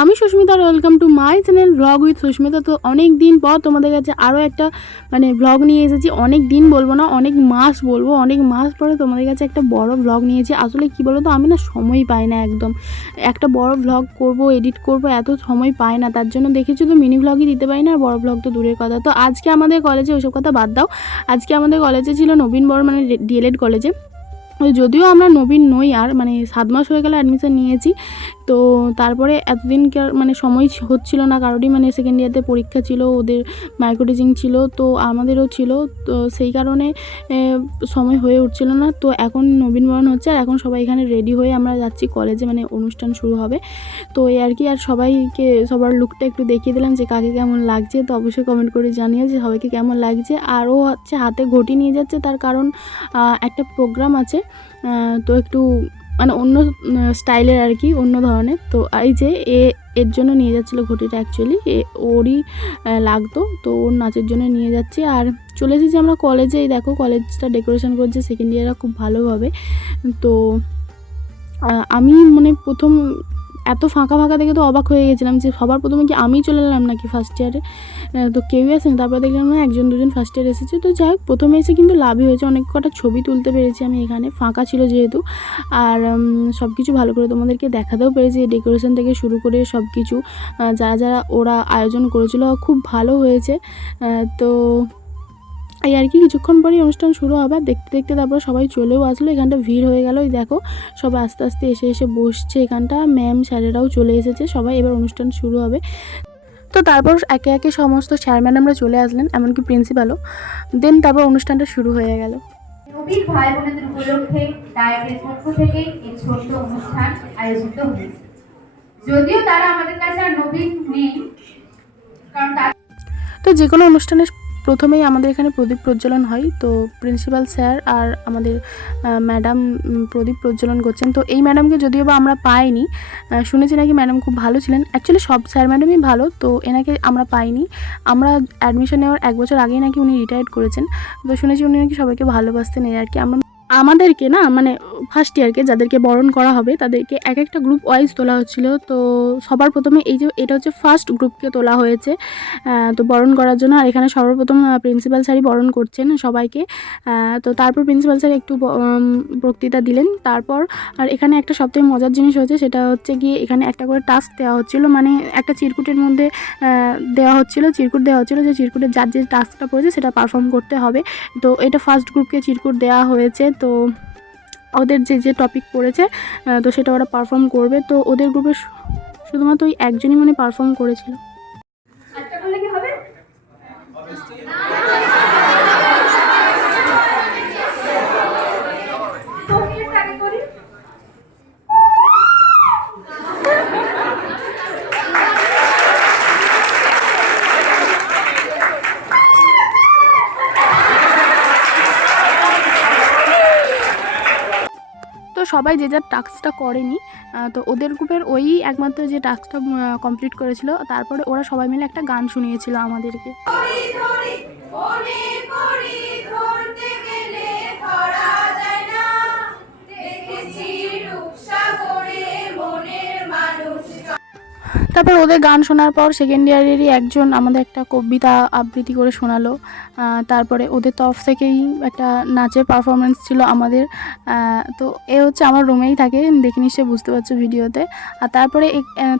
আমি Susmita welcome to my channel blog with Susmita. তো অনেক দিন পর তোমাদের কাছে আরও একটা মানে ব্লগ নিয়ে এসেছি। অনেক দিন বলব না, অনেক মাস বলব, অনেক মাস পরে তোমাদের কাছে একটা বড় ব্লগ নিয়েছি আসলে কি বলো তো আমি না সময় পাই না একদম। একটা বড় ব্লগ করব এডিট করব, এত সময় পাই না। তার জন্য দেখেছ তো মিনি ব্লগই দিতে পারি না, আর বড় ব্লগ তো দূরের কথা। তো আজকে আমাদের কলেজে ওইসব কথা বাদ দাও। আজকে আমাদের কলেজে ছিল নবীন বড় মানে ডিএলএড কলেজে যদিও আমরা নবীন নই আর মানে সাত মাস হয়ে গেলে অ্যাডমিশন নিয়েছি। তো তারপরে এতদিন মানে সময় হচ্ছিল না, কারোরই মানে সেকেন্ড ইয়ারতে পরীক্ষা ছিল, ওদের মাইক্রো টিচিং ছিল, তো আমাদেরও ছিল। তো সেই কারণে সময় হয়ে উঠছিল না। তো এখন নবীনবরণ হচ্ছে, আর এখন সবাই এখানে রেডি হয়ে আমরা যাচ্ছি কলেজে মানে অনুষ্ঠান শুরু হবে। তো এই আর কি, আর সবাইকে, সবার লুকটা একটু দেখিয়ে দিলাম যে কাকে কেমন লাগছে। তো অবশ্যই কমেন্ট করে জানিও যে সবাইকে কেমন লাগছে। আর ও হচ্ছে হাতে ঘটি নিয়ে যাচ্ছে, তার কারণ একটা প্রোগ্রাম আছে। তো একটু মানে অন্য স্টাইলের আর কি, অন্য ধরনের। তো এই যে এ, এর জন্য নিয়ে যাচ্ছিল ঘটিটা অ্যাকচুয়ালি ওরই লাগতো। তো ওর নাচের জন্য নিয়ে যাচ্ছি। আর চলে এসেছি আমরা কলেজেই দেখো কলেজটা ডেকোরেশন করছে। সেকেন্ড ইয়াররা খুব ভালোভাবে। তো আমি মানে প্রথম এত ফাঁকা ফাঁকা দেখে তো অবাক হয়ে গেছিলাম যে সবার প্রথমে কি আমিই চলে এলাম নাকি ফার্স্ট ইয়ারে তো কেউই আসেনি। তারপরে দেখলাম না, একজন দুজন ফার্স্ট ইয়ার এসেছে। তো যাই হোক, প্রথমে এসে কিন্তু লাভই হয়েছে। অনেক কটা ছবি তুলতে পেরেছি আমি এখানে। ফাঁকা ছিল যেহেতু। আর সব কিছু ভালো করে তোমাদেরকে দেখাতেও পেরেছি। ডেকোরেশন থেকে শুরু করে সব কিছু যারা যারা ওরা আয়োজন করেছিল, খুব ভালো হয়েছে। তো এই আর কি কিছুক্ষণ পরেই অনুষ্ঠান শুরু হবে। দেখতে দেখতে তারপর সবাই চলেও আসলো। এখানটা ভিড় হয়ে গেল। এই দেখো সবাই আস্তে আস্তে এসে এসে বসছে এখানটা। ম্যাম স্যারেরাও চলে এসেছে। সবাই এবার অনুষ্ঠান শুরু হবে। তো তারপর একে একে সমস্ত স্যার ম্যাডামরা চলে আসলেন এমনকি প্রিন্সিপালও। দেন তারপর অনুষ্ঠানটা শুরু হয়ে গেল। নবীন ভাই বোনেদের উপলক্ষে ডায়াবেটিস পক্ষ থেকে এই ছোট্ট অনুষ্ঠান আয়োজিত হয়েছে। যদিও তারা আমাদের কাছে আর নবীন নেই কারণ তো যে কোনো অনুষ্ঠানের প্রথমেই আমাদের এখানে প্রদীপ প্রজ্বলন হয়, তো প্রিন্সিপাল স্যার আর আমাদের ম্যাডাম প্রদীপ প্রজ্বলন করছেন। তো এই ম্যাডামকে যদিও বা আমরা পাইনি শুনেছি নাকি ম্যাডাম খুব ভালো ছিলেন। অ্যাকচুয়ালি সব স্যার ম্যাডামই ভালো, তো এনাকে আমরা পাইনি। আমরা অ্যাডমিশন নেওয়ার এক বছর আগেই নাকি উনি রিটায়ার্ড করেছেন, তো শুনেছি উনি নাকি সবাইকে ভালোবাসতেন এই আর কি। আমরা আমাদেরকে না মানে ফার্স্ট ইয়ারকে যাদেরকে বরণ করা হবে, তাদেরকে এক একটা গ্রুপ ওয়াইজ তোলা হচ্ছিল। তো সবার প্রথমে এই যে, এটা হচ্ছে ফার্স্ট গ্রুপকে তোলা হয়েছে। তো বরণ করার জন্য, আর এখানে সর্বপ্রথম প্রিন্সিপাল স্যারই বরণ করছেন সবাইকে। তো তারপর প্রিন্সিপাল স্যার একটু বক্তৃতা দিলেন। তারপর, আর এখানে একটা সবথেকে মজার জিনিস হয়েছে, সেটা হচ্ছে গিয়ে এখানে একটা করে টাস্ক দেওয়া হচ্ছিল। মানে একটা চিরকুটের মধ্যে দেওয়া হচ্ছিল, চিরকুট দেওয়া হচ্ছিল যে, চিরকুটের যার যে টাস্কটা পড়েছে, সেটা পারফর্ম করতে হবে। তো এটা ফার্স্ট গ্রুপকে চিরকুট দেওয়া হয়েছে। তো ওদের যে যে টপিক পড়েছে তো সেটা ওরা পারফর্ম করবে। তো ওদের গ্রুপে শুধুমাত্র ওই একজনই মানে পারফর্ম করেছিল। সবাই যে যার টাস্কটা করেনি তো ওদের গ্রুপের ওই একমাত্র যে টাস্কটা কমপ্লিট করেছিল তারপরে ওরা সবাই মিলে একটা গান শুনিয়েছিল আমাদেরকে তারপর ওদের গান শোনার পর সেকেন্ড ইয়ারেরই একজন আমাদের একটা কবিতা আবৃত্তি করে শোনালো। তারপরে ওদের তরফ থেকেই একটা নাচের পারফরমেন্স ছিল আমাদের। তো এ হচ্ছে আমার রুমেই থাকে, দেখে নিশ্চয়ই বুঝতে পারছ ভিডিওতে। আর তারপরে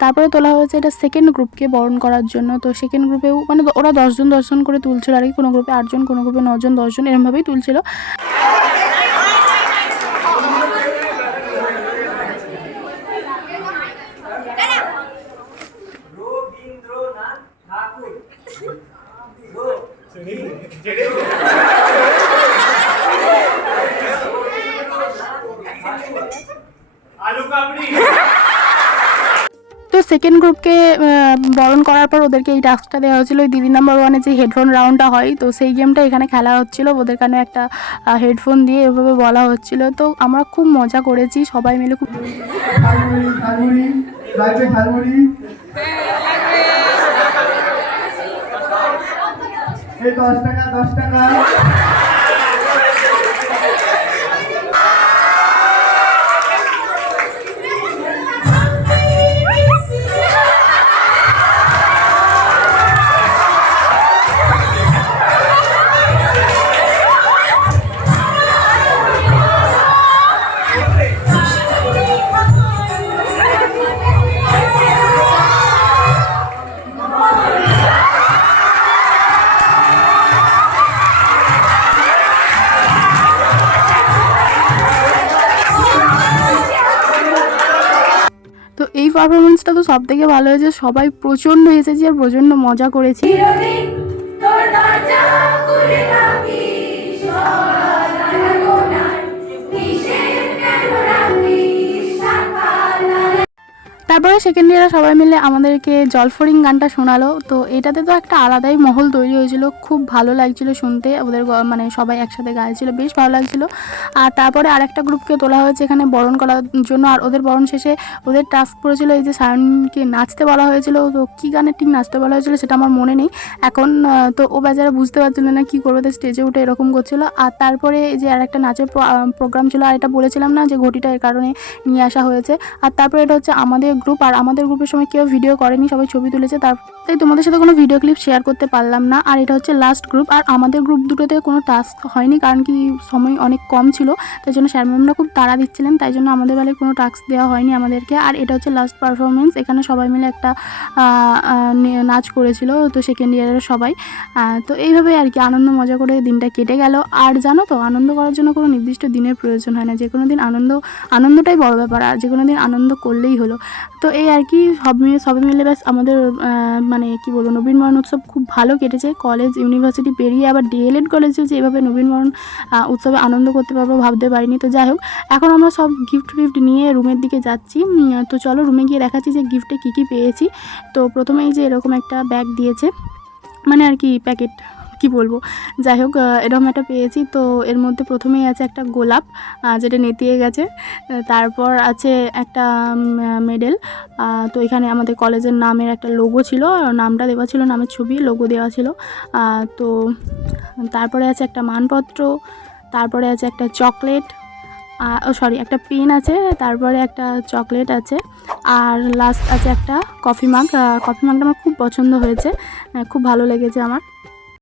তারপরে তোলা হয়েছে এটা সেকেন্ড গ্রুপকে বরণ করার জন্য। তো সেকেন্ড গ্রুপেও মানে ওরা দশজন দশজন করে তুলছিল আর কি। কোনো গ্রুপে আটজন, কোনো গ্রুপে নজন, দশজন এরমভাবেই তুলছিল। সেকেন্ড গ্রুপকে বরণ করার পর ওদেরকে এই টাস্কটা দেওয়া হয়েছিল। ওই দিদি নাম্বার ওয়ানে যে হেডফোন রাউন্ডটা হয়, তো সেই গেমটা এখানে খেলা হচ্ছিল। ওদের কানে একটা হেডফোন দিয়ে এভাবে বলা হচ্ছিল। তো আমরা খুব মজা করেছি, সবাই মিলে খুব টাকা টাকা। পারফরমেন্সটা তো সব থেকে ভালো হয়েছে। সবাই প্রচণ্ড হেসেছি আর প্রচণ্ড মজা করেছি। তারপরে সেকেন্ড ইয়ারে সবাই মিলে আমাদেরকে জলফরিং গানটা শোনালো। তো এটাতে তো একটা আলাদাই মহল তৈরি হয়েছিল। খুব ভালো লাগছিল শুনতে। ওদের মানে সবাই একসাথে গাইছিল। বেশ ভালো লাগছিল। আর তারপরে আরেকটা গ্রুপকে তোলা হয়েছে এখানে বরণ করার জন্য। আর ওদের বরণ শেষে ওদের টাস্ক পড়েছিল এই যে সায়নকে নাচতে বলা হয়েছিল। তো কী গানে ঠিক নাচতে বলা হয়েছিল সেটা আমার মনে নেই। এখন তো ও বেচারা বুঝতে পারছিল না কী করবে, তো স্টেজে উঠে এরকম করছিল। আর তারপরে এই যে আর একটা নাচের প্রোগ্রাম ছিল, আর এটা বলেছিলাম না যে ঘটিটা এর কারণে নিয়ে আসা হয়েছে। আর তারপরে এটা হচ্ছে আমাদের গ্রুপ আর আমাদের গ্রুপের সময় কেউ ভিডিও করেনি, সবাই ছবি তুলেছে তার তাই তোমাদের সাথে কোনো ভিডিও ক্লিপ শেয়ার করতে পারলাম না। আর এটা হচ্ছে লাস্ট গ্রুপ আর আমাদের গ্রুপ দুটোতে কোনো টাস্ক হয়নি, কারণ কি সময় অনেক কম ছিল, তাই জন্য স্যার ম্যামরা খুব তাড়া দিচ্ছিলেন, তাই জন্য আমাদের বেলায় কোনো টাস্ক দেওয়া হয়নি আমাদেরকে। আর এটা হচ্ছে লাস্ট পারফরমেন্স এখানে সবাই মিলে একটা নাচ করেছিল, তো সেকেন্ড ইয়ারের সবাই। তো এইভাবে আর কি আনন্দ মজা করে দিনটা কেটে গেল। আর জানো তো, আনন্দ করার জন্য কোনো নির্দিষ্ট দিনের প্রয়োজন হয় না যে কোনো দিন আনন্দ, আনন্দটাই বড় ব্যাপার, আর যে কোনো দিন আনন্দ করলেই হলো। তো এই আর কি, সব মিলে সবাই মিলে ব্যাস আমাদের মানে কি বলব নবীনবরণ উৎসব খুব ভালো কেটেছে। কলেজ, ইউনিভার্সিটি পেরিয়ে আবার ডিএলএড কলেজে যে এভাবে নবীনবরণ উৎসবে আনন্দ করতে পারব ভাবতে পারিনি। তো যাই হোক, এখন আমরা সব গিফট ফিফট নিয়ে রুমের দিকে যাচ্ছি। তো চলো রুমে গিয়ে দেখাচ্ছি যে গিফটে কী কী পেয়েছি। তো প্রথমেই যে এরকম একটা ব্যাগ দিয়েছে মানে আর কি প্যাকেট কি বলব? যাই হোক এরকম একটা পেয়েছি। তো এর মধ্যে প্রথমেই আছে একটা গোলাপ যেটা নেতিয়ে গেছে। তারপর আছে একটা মেডেল। তো এখানে আমাদের কলেজের নামের একটা লোগো ছিল। নামটা দেওয়া ছিল, নামের ছবি, লোগো দেওয়া ছিল। তো তারপরে আছে একটা মানপত্র, তারপরে আছে একটা চকলেট ও সরি, একটা পেন আছে, তারপরে একটা চকলেট আছে। আর লাস্ট আছে একটা কফি মাগ। কফি মাগটা আমার খুব পছন্দ হয়েছে। খুব ভালো লেগেছে আমার।